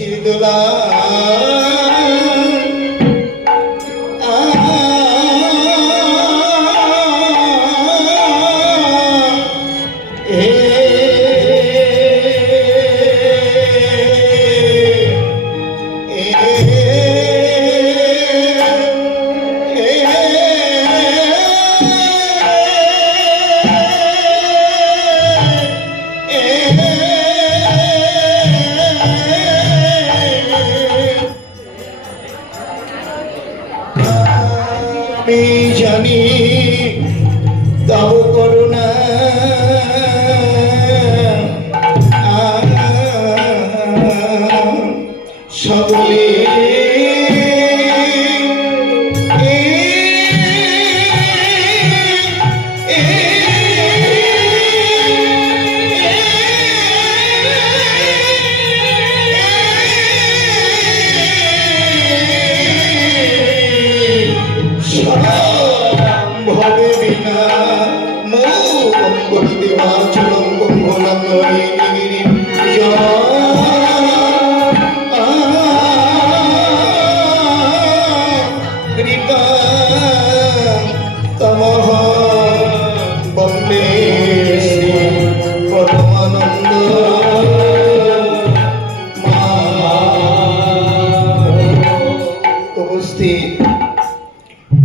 চিরদোলা জানি তাও করুণা সকলে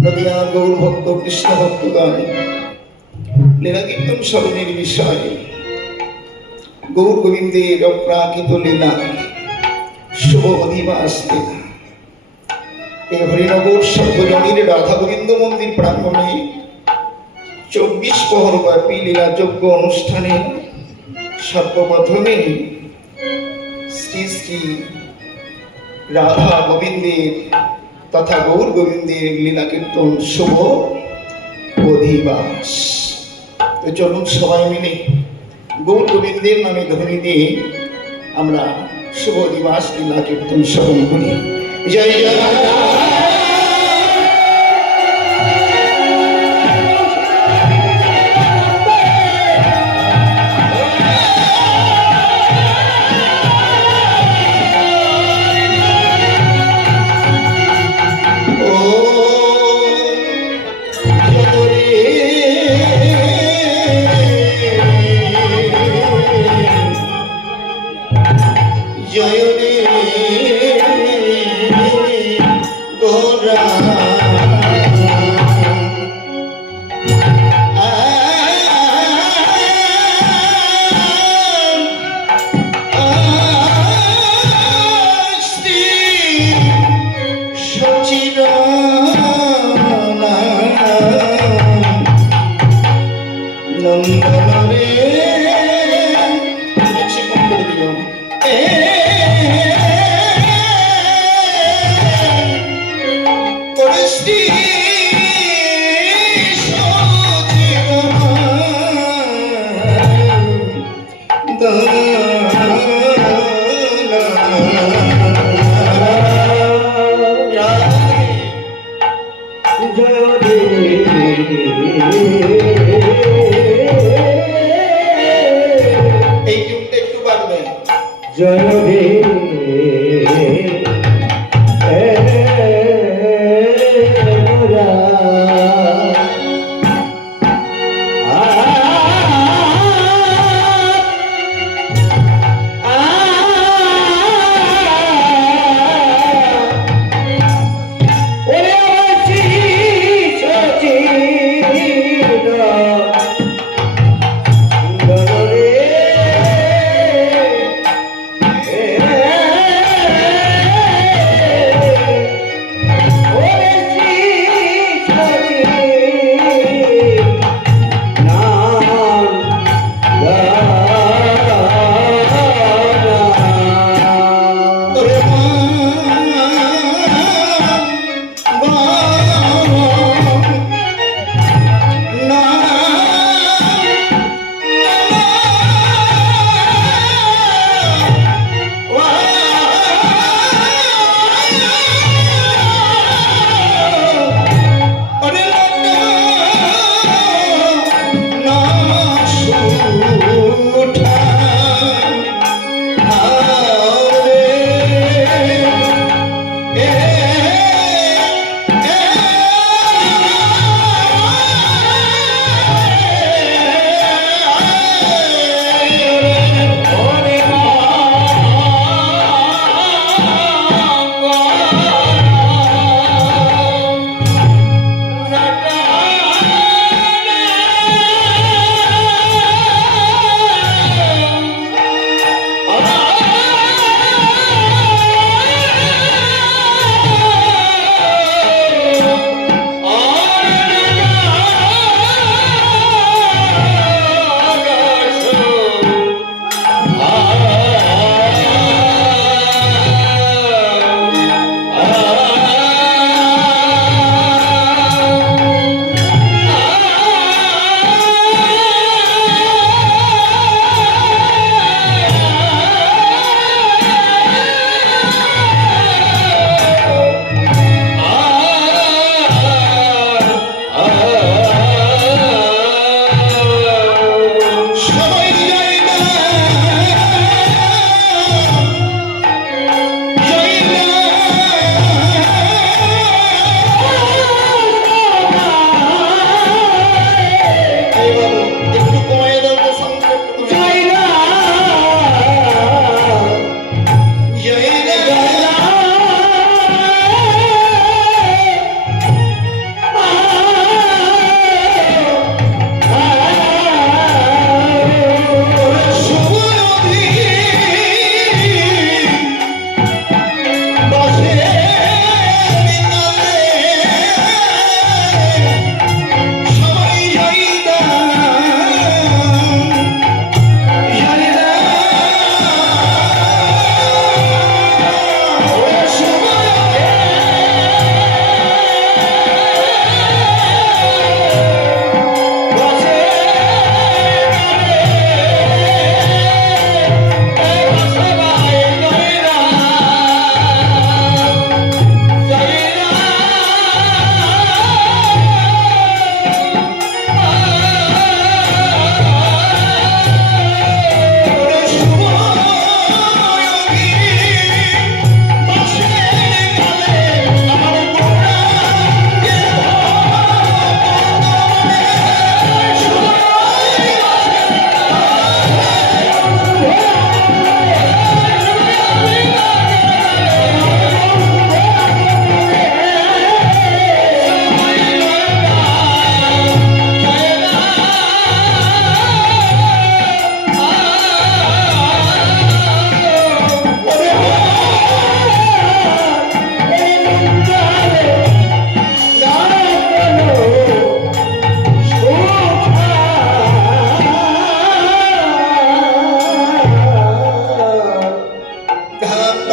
নদিয়া গৌর ভক্ত কৃষ্ণ ভক্তগণ লীলা কীর্তন স্মরণের বিষয় গৌর গোবিন্দের অপ্রাকৃত লীলা শুভ অধিবাস লীলা এই হরিনগর সর্বজনীর রাধা গোবিন্দ মন্দির প্রাঙ্গণে 24 প্রহর ব্যাপী লীলাযজ্ঞ অনুষ্ঠানে সর্বপ্রথমে শ্রী শ্রী রাধা গোবিন্দের তথা গৌর গোবিন্দের লীলা কীর্তন শুভ অধিবাস। তো চলুন সবাই মিলে গৌর গোবিন্দের নামে ধ্বনি দিয়ে আমরা শুভ অধিবাস লীলা কীর্তন শ্রবণ করি। জয় জয়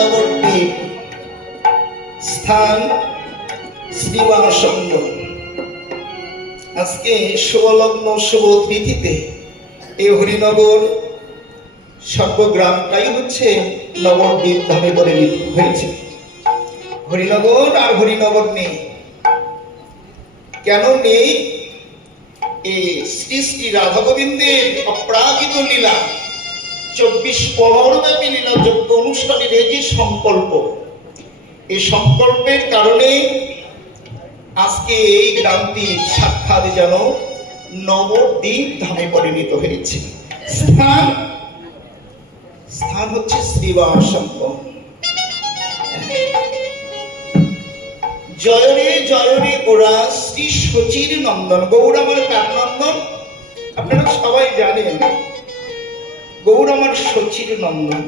নবদ্বীপ, স্থান শ্রীবাসঙ্গ। আজকে শুভলগ্ন শুভ তিথিতে এই হরিনগর সর্বগ্রামটাই হচ্ছে নবদ্বীপ ধামে পরিণত হয়েছে। হরিনগর আর হরিনগর নেই, কেন নেই? এই শ্রী শ্রী রাধা গোবিন্দের অপ্রাকৃত লীলা, 24 প্রহর ব্যাপী লীলা যজ্ঞ অনুষ্ঠানের এই যে সংকল্প, এই সংকল্পের কারণে আজকে এই গ্রামটি সাক্ষাৎ যেন নবদ্বীপ ধামে পরিণত হয়েছে। স্থান হচ্ছে শ্রীবাসঙ্গ। জয়রে জয়রে গোড়া শ্রী শচীর নন্দন। গৌর আমার কার নন্দন? আপনারা সবাই জানেন, গৌর আমার শচীর নন্দন।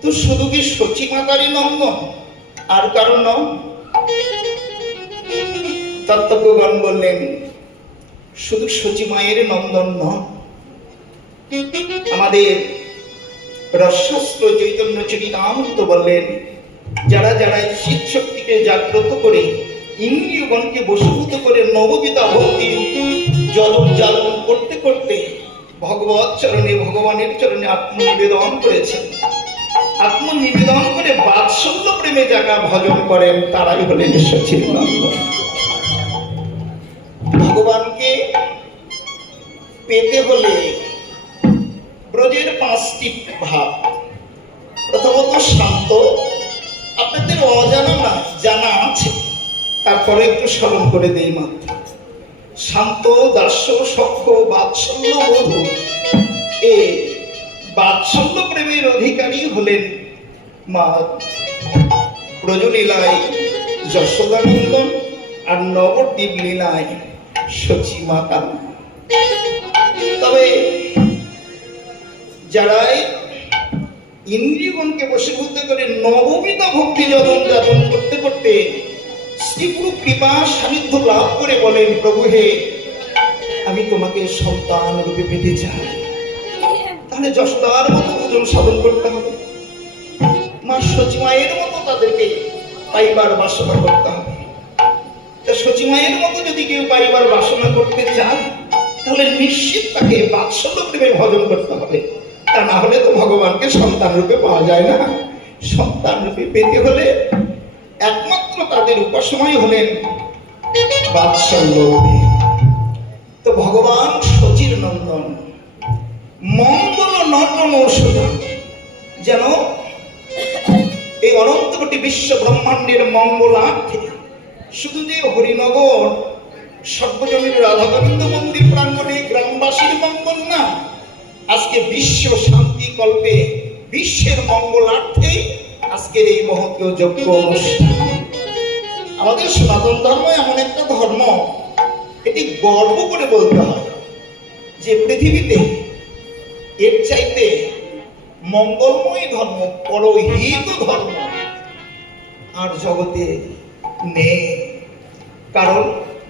তো শুধু কি শচী মাতারই নন্দন, আর কারণ নয়? তত্ত্বজ্ঞগণ বললেন শুধু শচী মায়ের নন্দন নয়, আমাদের রসশাস্ত্র চৈতন্য চরিতামৃত বললেন যারা যারা চিৎ শক্তিকে জাগ্রত করে ইন্দ্রিয়গণকে বশীভূত করে নববিধা ভক্তি জলন জালন করতে করতে ভগবৎ চরণে, ভগবানের চরণে আত্মনিবেদন করেছেন, আত্মনিবেদন করে বাৎসল্য প্রেমে যারা ভজন করেন তারাই হলেন শচীর নন্দন। ভগবানকে পেতে হলে ব্রজের 5টি ভাব। প্রথমত শান্ত, আপনাদের অজানা না, জানা আছে, তারপরে একটু স্মরণ করে দেই মাত্র। শান্ত, দাস্য, সখ্য, বাৎসল্য বধূ। এই বাৎসল্য প্রেমের অধিকারী হলেন মা ব্রজলীলায় যশোদানন্দন আর নবদ্বীপ লীলায় শচী মাতা। তবে যারাই ইন্দ্রিয়গণকে বশীভূত করে নববিধা ভক্তি যতন যাপন করতে করতে শ্রীগুরু কৃপা সান্নিধ্য লাভ করে বলেন, প্রভু হে, আমি তোমাকে সন্তান রূপে পেতে চাই, তাহলে যশোদার মতো ভোজন সাধন করতে হবে, মা শচী মায়ের মতো তাদেরকে পাইবার বাসনা করতে হবে। শচী মায়ের মতো যদি কেউ পাইবার বাসনা করতে চান তাহলে নিশ্চিত তাকে বাৎসল্য প্রেমে ভজন করতে হবে, তা না হলে তো ভগবানকে সন্তান রূপে পাওয়া যায় না। সন্তান রূপে পেতে হলে একমাত্র তাদের উপাসনাই হলেন বাৎসল্য। তো ভগবান শচীর নন্দন মঙ্গল নটন ঔষধ, যেন এই অনন্ত কোটি বিশ্ব ব্রহ্মাণ্ডের মঙ্গলার্থে শুধু যে হরিনগর সর্বজনীন রাধা গোবিন্দ মন্দির প্রাঙ্গণে গ্রামবাসীর মঙ্গল না, আজকে বিশ্ব শান্তি কল্পে বিশ্বের মঙ্গলার্থে আজকের এই মহৎ যজ্ঞ অনুষ্ঠান। আমাদের সনাতন ধর্ম এমন একটা ধর্ম, এটি গর্ব করে বলতে হয় যে পৃথিবীতে এর চাইতে মঙ্গলময় ধর্ম, পরহিত ধর্ম আর জগতে নেই। কারণ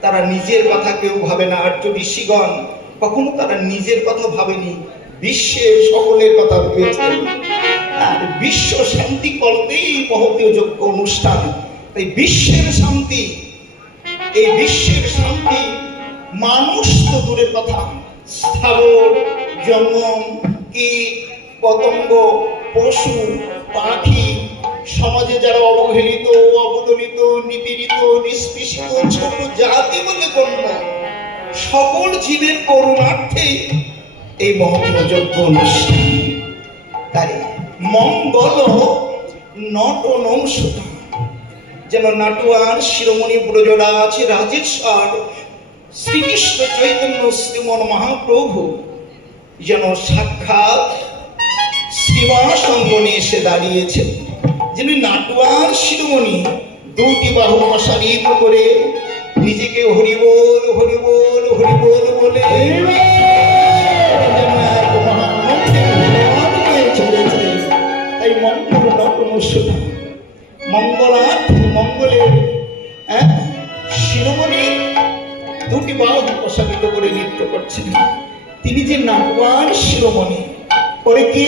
তারা নিজের কথা কেউ ভাবে না। আর্য ঋষিগণ কখনো তারা নিজের কথা ভাবেনি, বিশ্বের সকলের কথা ভেবেছেন। আর বিশ্ব শান্তি কল্পেই মহতীয় যজ্ঞ অনুষ্ঠান। তাই বিশ্বের শান্তি, এই বিশ্বের শান্তি মানুষ তো দূরের কথা, স্থাবর জঙ্গম, কীট পতঙ্গ, পশু পাখি, সমাজে যারা অবহেলিত, অবদলিত, নিপীড়িত, নিষ্পেষিত, ছোট জাতি বলে গণ্য, সকল জীবের করুণার্থে এই মহৎ যজ্ঞ অনুষ্ঠান। তাই মঙ্গল নটন ঔষধ, যেন নাটুয়ার শিরোমণি ব্রজরাজ রাজেশ্বর শ্রীকৃষ্ণ চৈতন্য শ্রীমন মহাপ্রভু যেন সাক্ষাৎ শ্রীবাসঙ্গনে এসে দাঁড়িয়েছেন। যিনি নাটুয়ার শিরোমণি দুটি বাহু প্রসারিত করে নিজেকে হরিবোল হরিবোল হরিবোল বলে চলেছে। তাই মঙ্গল নটন ঔষধ, মঙ্গলার্থ, মঙ্গলের শিরোমণি দুটি বাহু প্রসারিত করে নৃত্য করছেন। তিনি যে নাটুয়ার শিরোমণি, পরে কি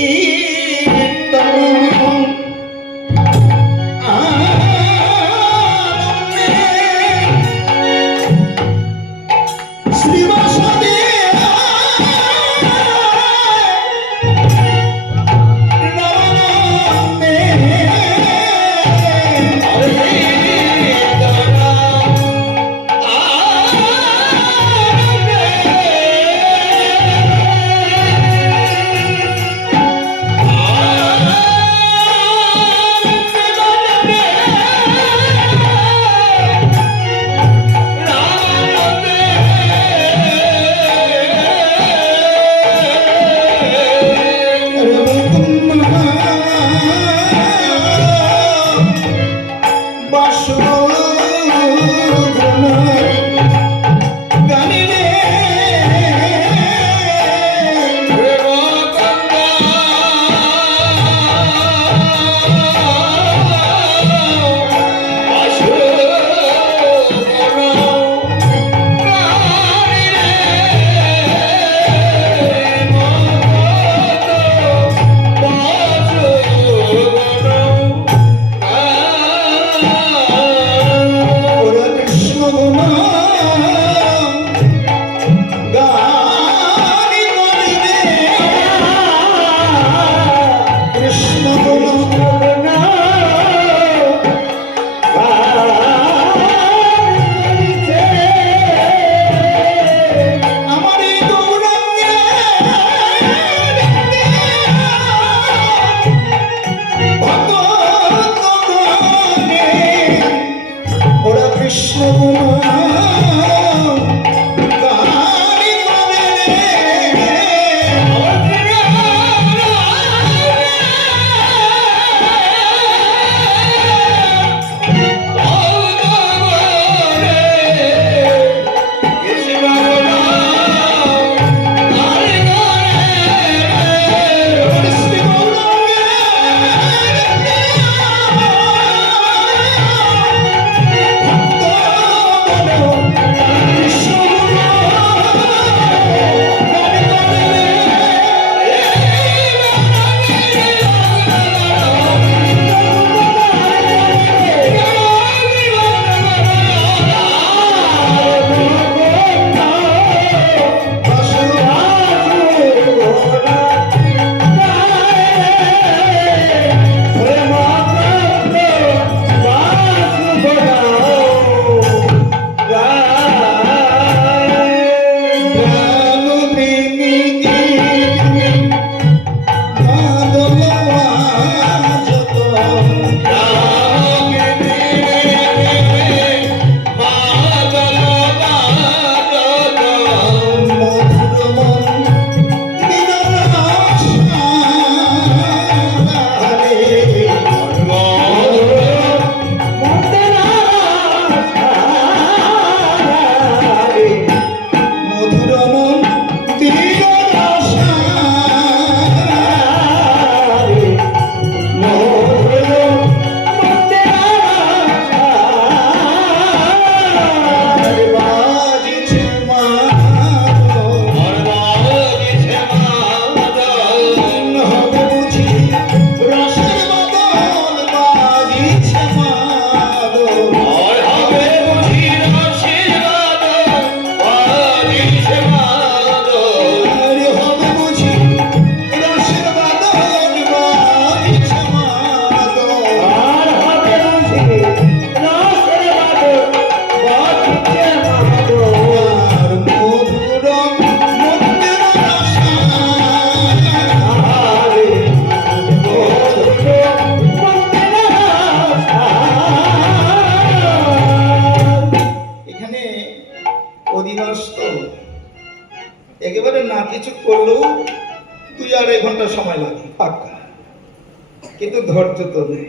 কিন্তু ধৈর্য তো নেই,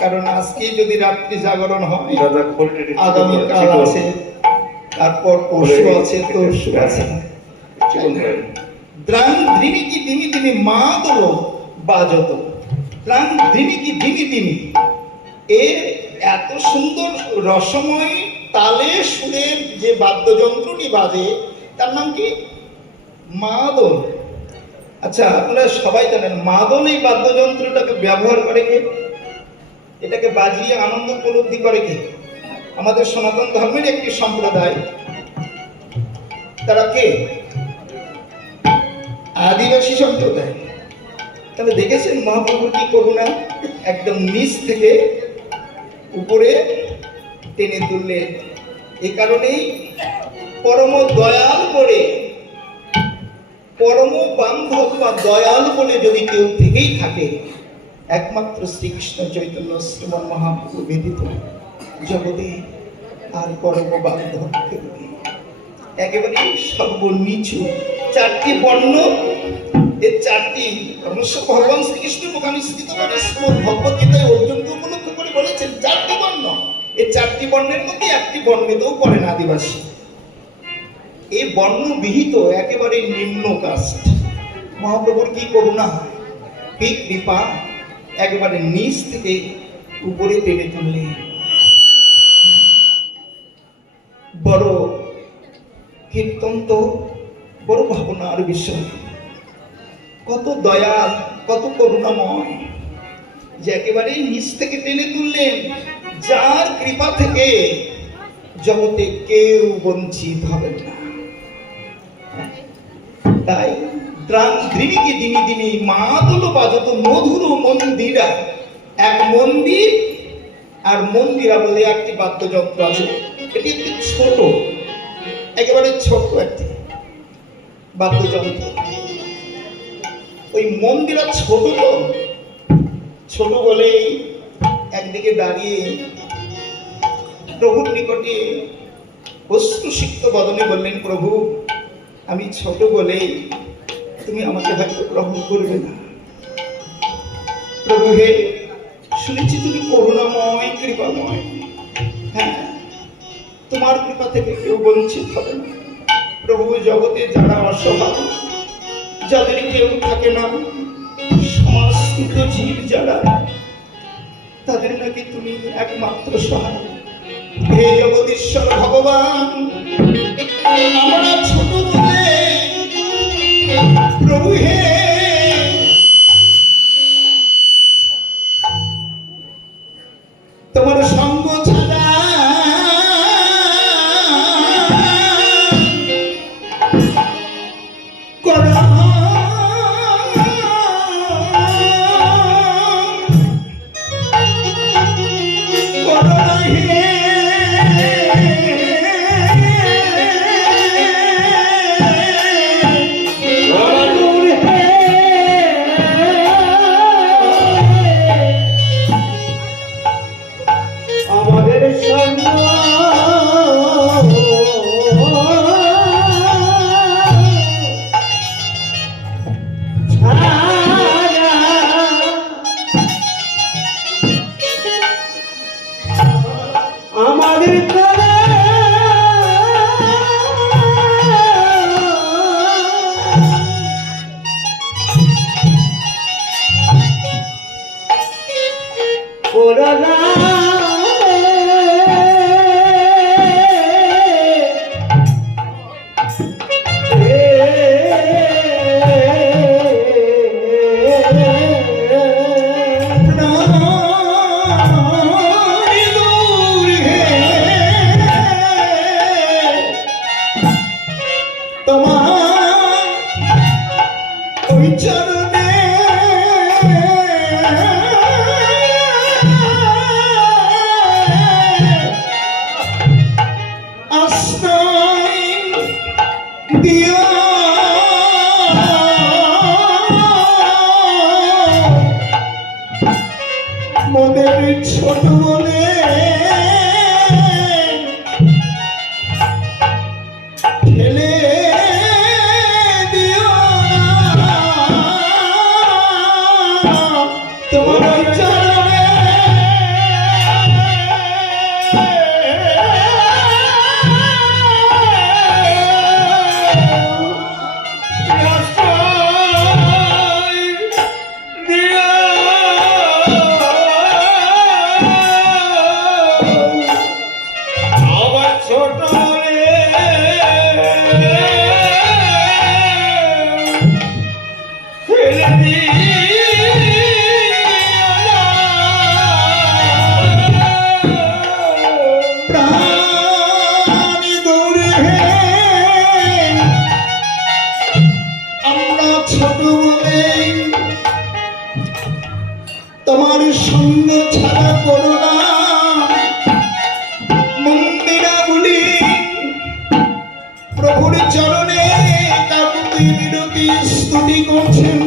কারণ আজকে যদি রাত্রি জাগরণ হয়, আগামীকাল আছে, তারপর পরশু আছে, তরশু আছে। দ্রাং ধ্রিমিকি দিমি দিমি মা দলো বাজত, দ্রাং ধ্রিমিকি দিমি দিমি, এর এত সুন্দর রসময় তালে সুরের যে বাদ্যযন্ত্রটি বাজে তার নাম কি? মাদল। আচ্ছা, আপনারা সবাই জানেন মাদল এই বাদ্যযন্ত্রটাকে ব্যবহার করে কে? এটাকে বাজিয়ে আনন্দ উপলব্ধি করে কে? আমাদের সনাতন ধর্মের একটি সম্প্রদায়, তারা কে? আদিবাসী সম্প্রদায়। তাহলে দেখেছেন মহাপ্রভু কি করুণা, একদম নিচ থেকে উপরে টেনে তুললেন। এই কারণেই পরম দয়াল বলে, পরম বান্ধব বা দয়াল বলে যদি কেউ থেকেই থাকে, একমাত্র শ্রীকৃষ্ণ চৈতন্য শ্রীমন মহাপ্রভু ব্যতীত জগতে আর পরম বান্ধব কেউ নেই। একেবারে সর্বনিচু চারটি বর্ণ, এই চারটি অবশ্য ভগবান শ্রীকৃষ্ণ মুখানি স্থিত করে শ্রীমদ্ ভগবত গীতায় অর্জুনকে উপলক্ষ করে বলেছেন চারটি বর্ণ। এই চারটি বর্ণের মধ্যে একটি বর্ণেতেও পড়ে না আদিবাসী। এই বর্ণ বিহিত একেবারে নিম্ন কাস্ট। মহাপ্রভুর কি করুণা, কি কৃপা, একেবারে নিচ থেকে উপরে টেনে তুললে। বড় কীর্তন তো বড় ভাবনার বিষয়। কত দয়াল, কত করুণাময়, যে একেবারে নিচ থেকে টেনে তুললেন, যার কৃপা থেকে জগতে কেউ বঞ্চিত হবেন না। তাই দ্রাং ধ্রিমিকি দিমি দিমি মাদল বাজত মধুর মন্দিরা। এক মন্দির আর মন্দিরা বলে একটি বাদ্যযন্ত্র আছে। এটি একটি ছোট, একেবারে ছোট একটি বাদ্যযন্ত্র। ওই মন্দিরা ছোট, তো ছোট বলেই একদিকে দাঁড়িয়ে প্রভুর নিকটে অশ্রুসিক্ত বদনে বললেন, প্রভু আমি ছোট বলে তুমি আমাকে হয়তো গ্রহণ করবে না। প্রভু হে, শুনেছি তুমি করুণাময়, কৃপাময়। হ্যাঁ, তোমার কৃপা থেকে কেউ বঞ্চিত হবে না। প্রভু, জগতে যারা অসহায়, যাদের কেউ থাকে না, সমাজস্থিত জীব যারা, তাদের নাকি তুমি একমাত্র সহায়। হে জগদীশ্বর ভগবান, আমরা ছোট বলে প্রভু হে তোমার সঙ্গ ছাড়া করা ছোট বলে ঠেলে দিও না তোমার চরণে তোমার সঙ্গ ছাড়া করো না মন্দিরা বলি প্রভুর চরণে কাকুতি বিরতি স্তুতি করছেন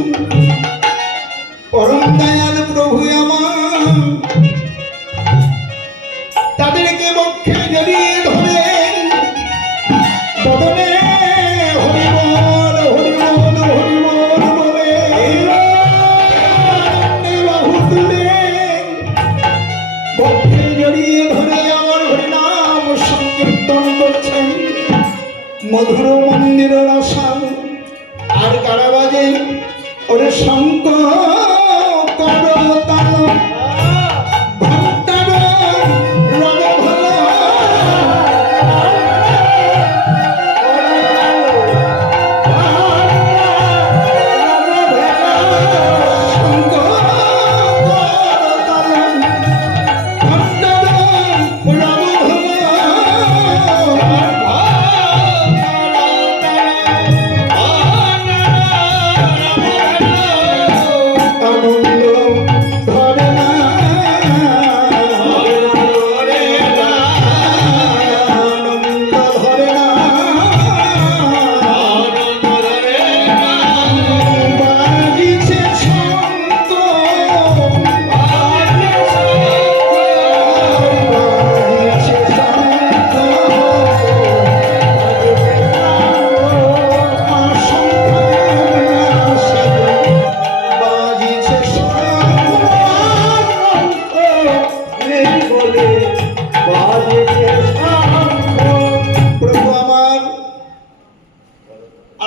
পরম দয়াল প্রভু আমার তাদেরকে বক্ষে জড়িয়ে ধরে বদনে হরিবল হরিবল হরিবল বলে বক্ষে জড়িয়ে ধরে আমার হরিনাম সংকীর্তন করছেন মধুর মন্দির রসাল আর কারা বাজে ওরে শঙ্খ করতাল ভক্তার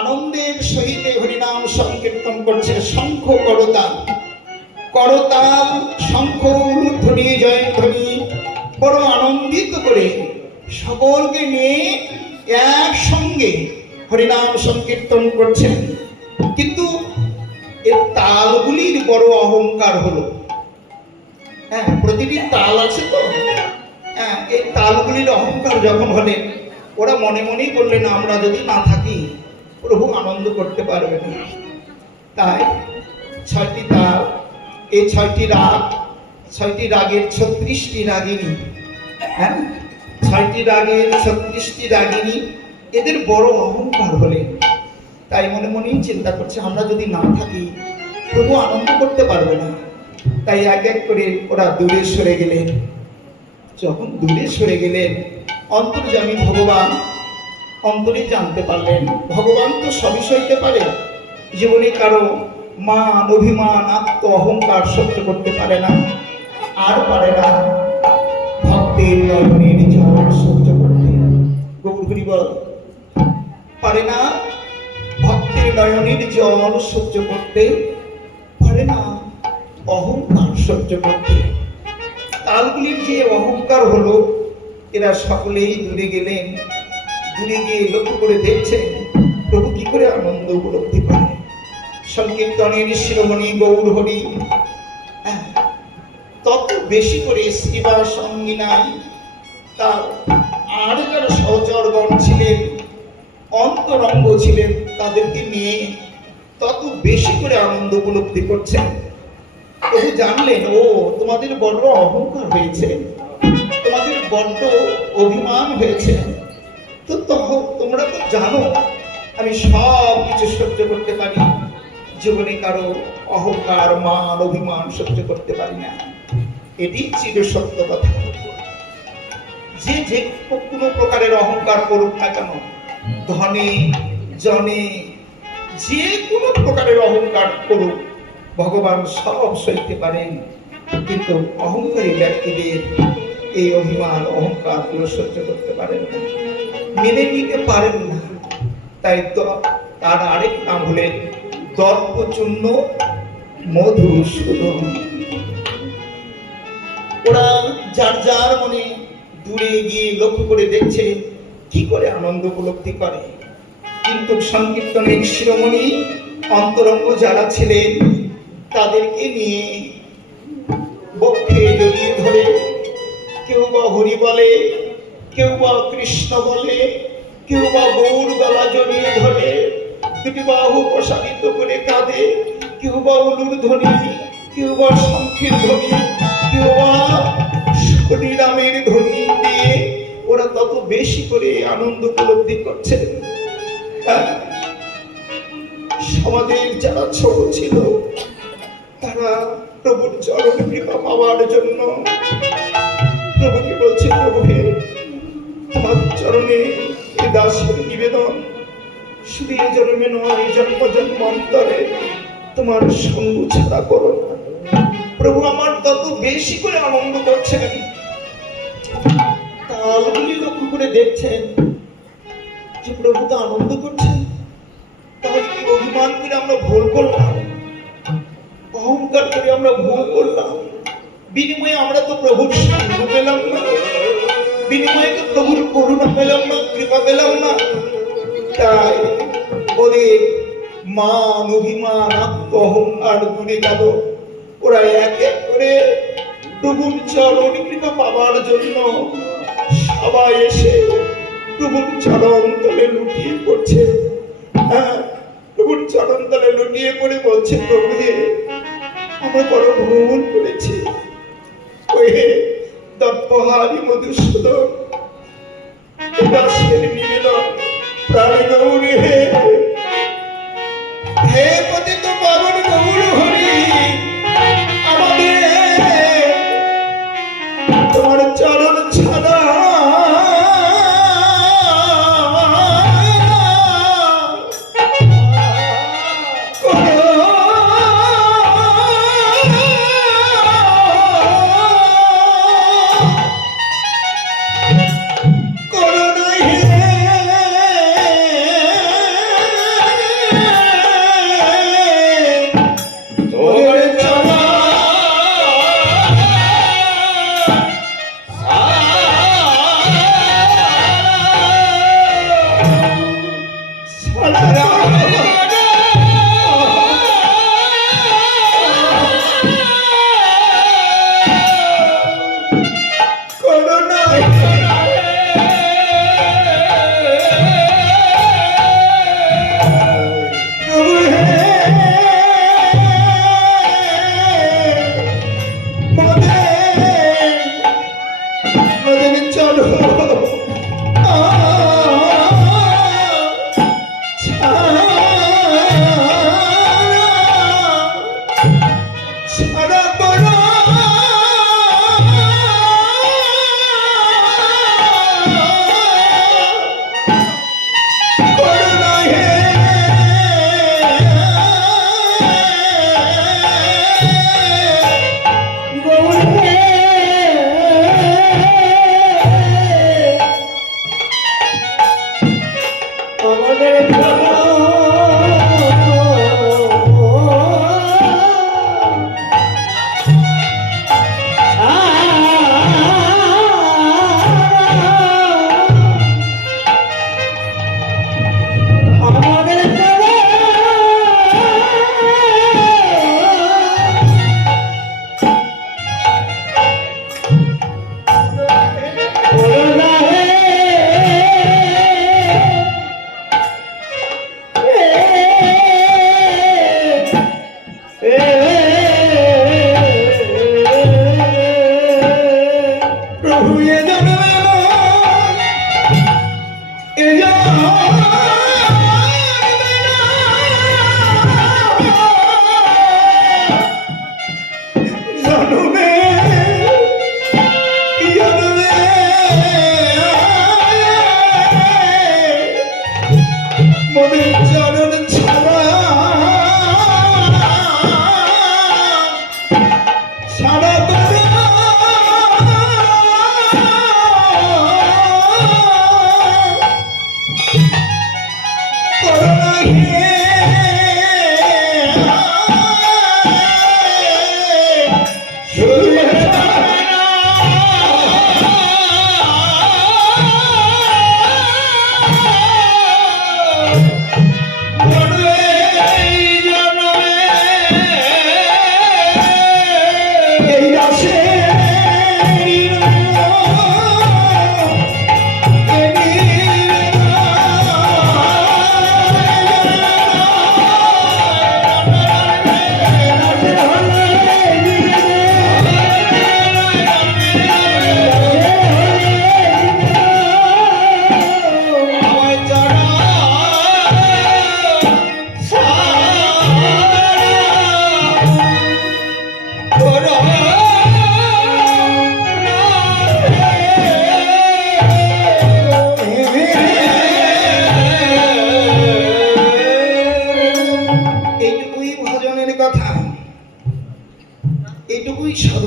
আনন্দের সহিত হরিনাম সংকীর্তন করছে শঙ্খ করতাল করতাল শঙ্খ ধ্বনি জয়ধ্বনি বড় আনন্দিত করে সকলকে নিয়ে একসঙ্গে হরিনাম সংকীর্তন করছেন কিন্তু এর তালগুলির বড় অহংকার হলো হ্যাঁ প্রতিটি তাল আছে তো হ্যাঁ এই তালগুলির অহংকার যখন হলে ওরা মনে মনেই বললেন আমরা যদি না থাকি প্রভু আনন্দ করতে পারবে না তাই ছয়টি তাল এই ছয়টি রাগ ছয়টি রাগের 36টি রাগিনী হ্যাঁ ছয়টি রাগের 36টি রাগিনী এদের বড় অহংকার হলে তাই মনে মনেই চিন্তা করছে আমরা যদি না থাকি প্রভু আনন্দ করতে পারবে না তাই এক এক করে ওরা দূরে সরে গেলেন যখন দূরে সরে গেলেন অন্তর্যামী ভগবান অন্তরে জানতে পারলেন ভগবান তো সবই সইতে পারে জীবনে কারো মান অভিমান আত্ম অহংকার সহ্য করতে পারে না আর পারে না ভক্তের নয়নের জল সহ্য করতে গৌরহরি বল পারে না ভক্তের নয়নের জল সহ্য করতে পারে না অহংকার সহ্য করতে তালগুলির যে অহংকার হলো এরা সকলেই দূরে গেলেন দূরে গিয়ে লক্ষ্য করে দেখছেন প্রভু কি করে আনন্দ উপলব্ধি করে সংকীর্তনের শিরোমণি গৌর হরি তত বেশি করে শ্রীবা সঙ্গী নাই তার আর যারা সহচরগণ ছিলেন অন্তরঙ্গ ছিলেন তাদেরকে নিয়ে তত বেশি করে আনন্দ উপলব্ধি করছেন প্রভু জানলেন ও তোমাদের বড় অহংকার হয়েছে তোমাদের বড্ড অভিমান হয়েছে তো তোমরা তো জানো আমি সব কিছু সহ্য করতে পারি জীবনে কারো অহংকার মান অভিমান সহ্য করতে পারি না এটি চির সত্য কথা যে যে কোনো প্রকারের অহংকার করুক না কেন ধনে জনে যে কোনো প্রকারের অহংকার করুক ভগবান সব সইতে পারেন, কিন্তু অহংকারী ব্যক্তিদের এই অভিমান অহংকার গুলো সহ্য করতে পারেন না, মেনে নিতে পারেন না। তাই তো তার আরেক নাম হলেন দর্পচূর্ণ মধুসূদন। ওরা যার যার মনে দূরে গিয়ে লক্ষ্য করে দেখছে কি করে আনন্দ উপলব্ধি করে, কিন্তু সংকীর্তনের শিরোমণি অন্তরঙ্গ যারা ছিলেন তাদেরকে নিয়ে বক্ষে জড়িয়ে ধরে কেউ বা হরি বলে, কেউ বা কৃষ্ণ বলে, কেউ বা গৌর গলা জড়িয়ে ধরে দুটি বাহু প্রসারিত করে কাঁদে, কেউ বা উলুর ধ্বনি, কেউ বা শঙ্খের ধ্বনি, কেউ বা হরিনামের ধ্বনি দিয়ে ওরা তত বেশি করে আনন্দ উপলব্ধি করছে। সমাজের যারা ছোট ছিল তারা প্রভুর চরণ কৃপা পাওয়ার জন্য প্রভুকে বলছে, প্রভু হে, তোমার চরণে এ দাসের নিবেদন, শুধু এই জন্মে নয়, জন্ম জন্মান্তরে তোমার সঙ্গ ছাড়া করো না। প্রভু আমার তত বেশি করে আনন্দ করছেন, তালগুলি লক্ষ্য করে দেখছেন যে প্রভু তো আনন্দ করছেন, তাহলে কি অভিমান করে আমরা ভুল করলাম, অহংকার করে আমরা ভুল করলাম, বিনিময়ে আমরা তো প্রভুর সান্নিধ্য পেলাম না, বিনিময়ে তো প্রভুর করুণা পেলাম না, কৃপা পেলাম না। তাই ওদের মান অভিমান আত্ম অহংকার দূরে গেল। ওরা এক এক করে প্রভুর চরণ কৃপা পাওয়ার জন্য সবাই এসে প্রভুর চরণ তলে লুটিয়ে পড়ছে। হ্যাঁ, প্রভুর চরণ তলে লুটিয়ে পড়ে বলছে, প্রভু হে, আমরা বড় ভুল করেছি। ওই দর্পহারি মধুসূদন দাসের নিবেদন, প্রাণ গৌর হে, হে পতিত পাবন গৌর হরি, আমাদের তোমার চরণ ছাড়া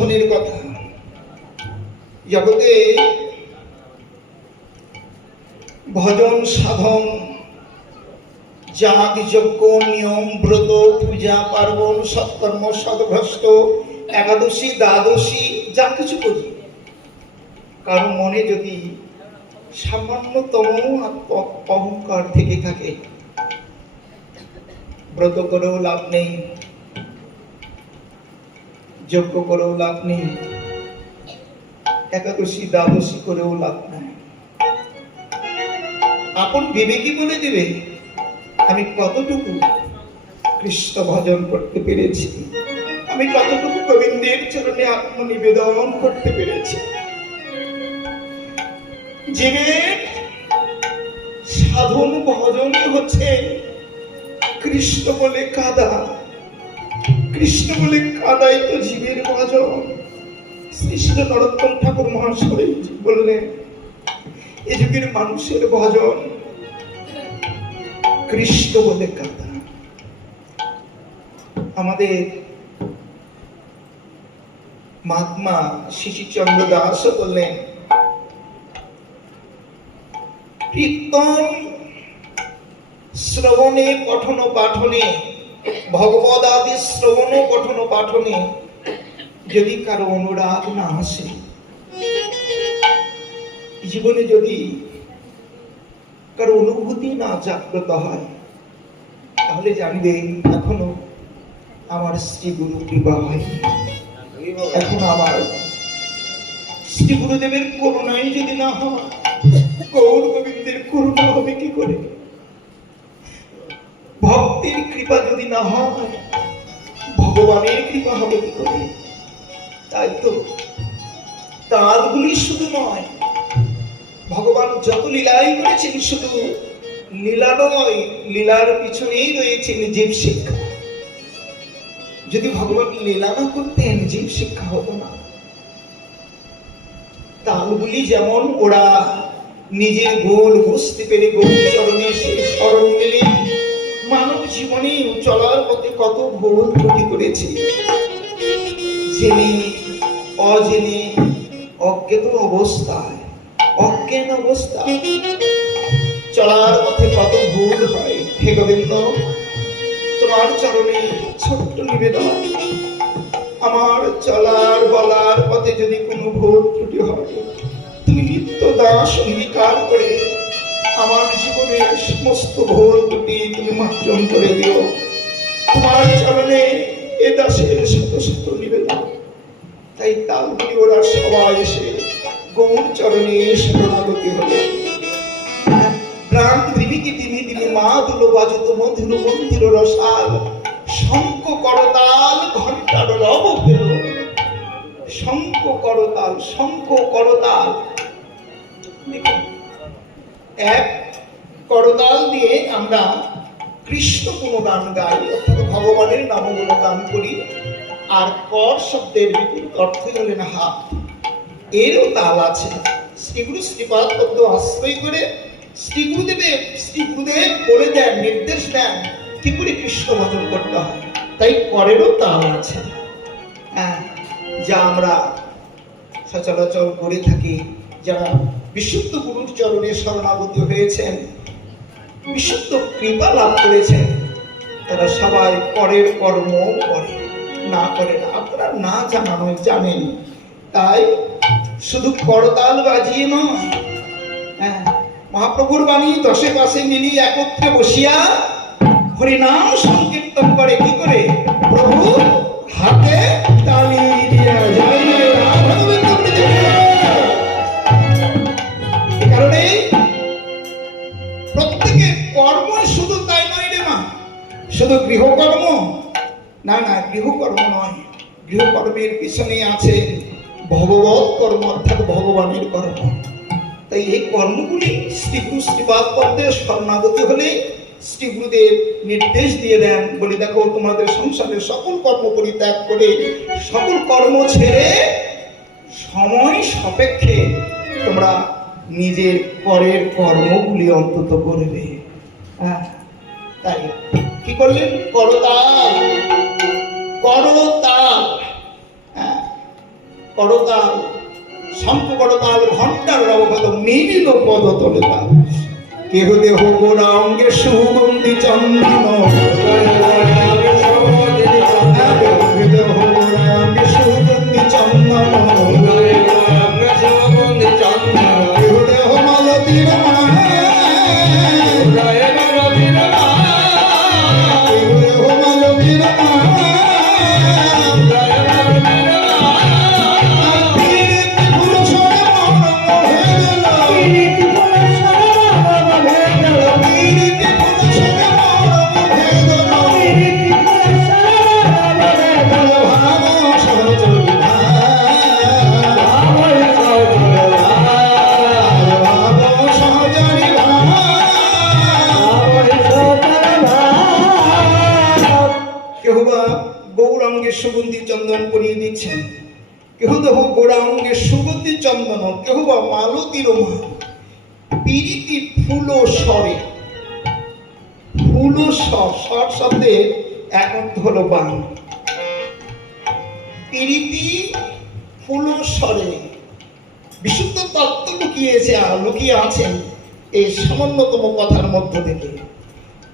সাধনের কথা। জগতে ভজন সাধন, যাগ যজ্ঞ, নিয়ম ব্রত, পূজা পার্বণ, সৎকর্ম, সদ্ভ্রষ্ট, একাদশী, দ্বাদশী, যা কিছু করি, কারো মনে যদি সামান্যতম অহংকার থেকে থাকে, ব্রত করেও লাভ নেই, যজ্ঞ করেও লাভ নেই, একাদশী দ্বাদশী করেও লাভ নেই। আপন বিবেকই বলে দেবে আমি কতটুকু কৃষ্ণ ভজন করতে পেরেছি, আমি কতটুকু গোবিন্দের চরণে আত্মনিবেদন করতে পেরেছি। জীবের সাধন ভজনই হচ্ছে কৃষ্ণ বলে কাঁদা, কৃষ্ণ বলে কাঁদাই তো জীবের ভজন। শ্রী শ্রী নরোত্তম ঠাকুর মহাশয় বললেন, এ যুগের মানুষের ভজন কৃষ্ণ বলে কাঁদা। আমাদের মহাত্মা শিশিরচন্দ্র দাস বললেন, কীর্তন শ্রবণে পঠন পাঠনে, ভগবদ আদি শ্রবণ পঠন পাঠনে যদি কারো অনুরাগ না আসে, জীবনে যদি কারো অনুভূতি না জাগ্রত হয়, তাহলে জানবেন এখনো আমার শ্রী গুরু কৃপা হয়নি, এখন আমার শ্রী গুরুদেবের করুণাই যদি না হয়, গৌর গোবিন্দের করুণা হবে কি করে? ভক্তের কৃপা যদি না হয়, ভগবানের কৃপা হবে কি করে? তাই তো তালগুলি শুধু নয়, ভগবান যত লীলাই করেছেন শুধু লীলা নয়, লীলার পিছনেই রয়েছেন জীব শিক্ষা। যদি ভগবান লীলা না করতেন, জীব শিক্ষা হতো না। তালগুলি যেমন ওরা নিজের ভুল বুঝতে পেরে গৌর চরণে সেই স্মরণ মেলে, মানব জীবনে চলার পথে কত ভুল ত্রুটি করেছে, জেনে অজেনে অজ্ঞাত অবস্থায়, অজ্ঞান অবস্থায় চলার পথে কত ভুল হয়। হে গোবিন্দ, তোমার চরণে ছোট্ট নিবেদন, আমার চলার বলার পথে যদি কোনো ভুল ত্রুটি হয়, তুমি নিত্য দাস অঙ্গীকার করে আমার জীবনের সমস্ত ভুল ত্রুটি তুমি মার্জন করে দিও। তোমার চরণে এ দাসের শত শত নিবেদন। তাই তালগুলি ওরা সবাই এসে গৌর চরণে শরণাগতি হলো। প্রাণ ত্রিবিকি তিমি তিমি মা দুলো বাজত মধুর মন্দির রসাল, শঙ্খ করতাল ঘণ্টার রব পেল, শঙ্খ করতাল, শঙ্খ করতাল। এক করতাল দিয়ে আমরা কৃষ্ণ গুণগান গাই, অর্থাৎ ভগবানের নাম গুণগান করি। আর কর শব্দের বিপরীত অর্থ হলেন হাত, এরও তাল আছে। শ্রীগুরু শ্রীপাদ পদ্ম আশ্রয় করে শ্রী গুরুদেব বলে দেন, নির্দেশ দেন কি করে কৃষ্ণ ভজন করতে হয়। তাই করেরও তাল আছে, হ্যাঁ, যা আমরা সচরাচর করে থাকি। যারা বিশুদ্ধ গুরুর চরণে শরণাগত হয়েছেন, বিশুদ্ধ কৃপা লাভ করেছেন, তারা সবাই করের কর্ম করে, না করে না। আপনারা না জানা নয়, জানেন। তাই শুধু করতাল বাজিয়ে নয়, হ্যাঁ, মহাপ্রভুর বাণী দশে পাশে মিলিয়ে একত্রে বসিয়া হরিনাম সংকীর্তন করে। কি করে? প্রভু হাতে তালি দিয়া জয় জয় রাধা গোবিন্দ বলে। এ কারণে প্রত্যেকের কর্ম শুধু তাই নয় রে মা, শুধু গৃহকর্ম না, না, গৃহকর্ম নয়। গৃহকর্মের পিছনে আছে ভগবত কর্ম, অর্থাৎ ভগবানের কর্ম। তাই এই কর্মগুলি শ্রীগুরু শ্রীপাদ পদ্মে শরণাগত হলে শ্রী গুরুদেব নির্দেশ দিয়ে দেন, বলে দেখো তোমাদের সংসারের সকল কর্ম পরিত্যাগ করে, সকল কর্ম ছেড়ে সময় সাপেক্ষে তোমরা নিজের পরের কর্মগুলি অন্তত করবে। হ্যাঁ, তাই কি করলেন? করতাল, করতাল। হ্যাঁ, করতাল, শঙ্খ করতাল, ঘণ্টার রব হলো মিলিল পদ তলে তাল। কেহ দেহ গোড়া অঙ্গে সুগন্ধি চন্দন, দেহ গোড়া অঙ্গে সুগন্ধি চন্দন, কেহ দেহ মালতীর মা, সুগন্ধি চন্দন পরিয়ে দিচ্ছেন, কেহ দেহ গোড়া অঙ্গে সুগন্ধি চন্দন, কেহ বা মালতীর মা। পিরিতি ফুল স্বরে, ফুল স্বর শব্দে এক অর্থ হলো বান। পিরিতি ফুল স্বরে বিশুদ্ধ তত্ত্ব লুকিয়ে আছেন এই সামান্যতম কথার মধ্য থেকে।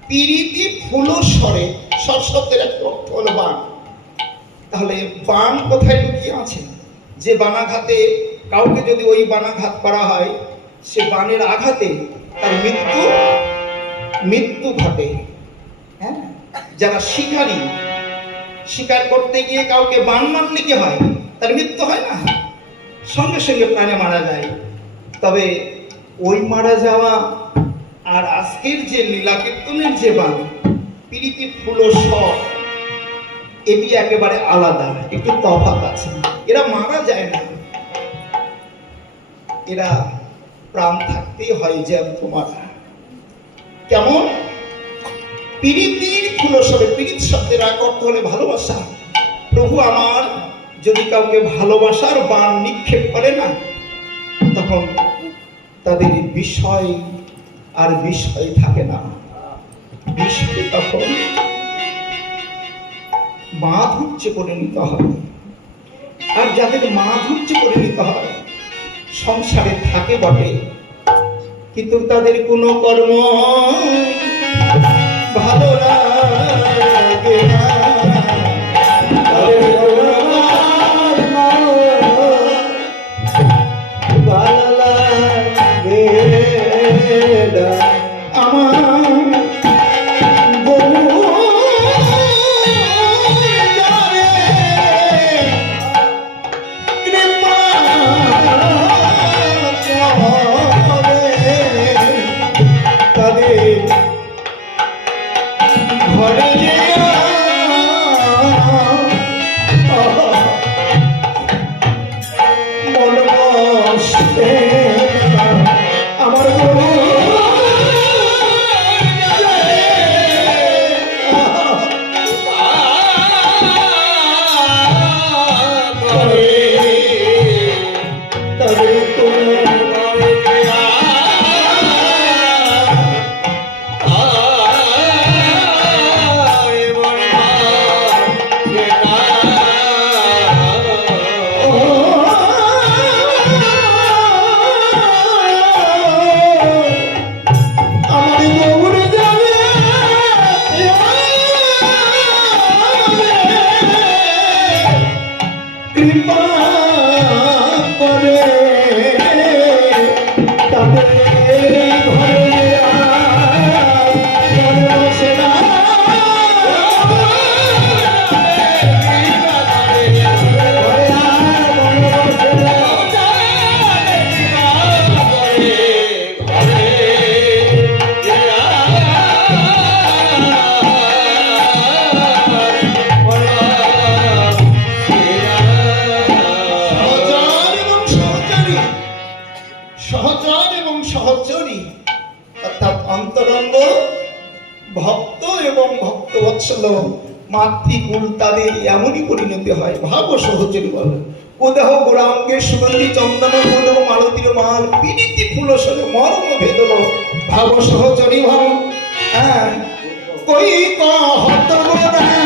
পিরিতি ফুল স্বরে, স্বর শব্দের এক অর্থ হলো বান। তাহলে বান কোথায় লুকিয়ে আছে? যে বানাঘাতে কাউকে যদি ওই বানাঘাত করা হয়, সে বানের আঘাতে তার মৃত্যু ঘটে। হ্যাঁ, যারা শিকার করতে গিয়ে কাউকে বান মারলে কি হয়? তার মৃত্যু হয় না, সঙ্গে সঙ্গে প্রাণে মারা যায়। তবে ওই মারা যাওয়া আর আজকের যে লীলা কীর্তনের যে বান, পিরিতি ফুল সব, এটি একেবারে আলাদা, একটু তফাৎ আছে। এরা মারা যায় না, এরা প্রাণ থাকতেই হয় জ্যান্ত মারা। কেমন? পিরিতির ফুলস্বরে, পিরিত শব্দের এক অর্থ হলে ভালোবাসা। প্রভু আমার যদি কাউকে ভালোবাসার বাণ নিক্ষেপ করে না, তখন তাদের বিষয় আর বিষয় থাকে না, বিষয় তখন মাধুর্যে পরিণত হয়। আর যাদের মাধুর্যে পরিণত হয়, সংসারে থাকে বটে, কিন্তু তাদের কোনো কর্ম ভালো লাগে না। মাতৃকুল তাদের এমনই পরিণতি হয়। ভাবো সহচরী বলো, কোদেহ গোড়াঙ্গে সুগন্ধি চন্দন, কোদেহ মালতীর মাল, পিরিতি ফুলস্বরে মর্ম ভেদল। ভাবো সহচরী ভাব। হ্যাঁ, কই কহত গোড়া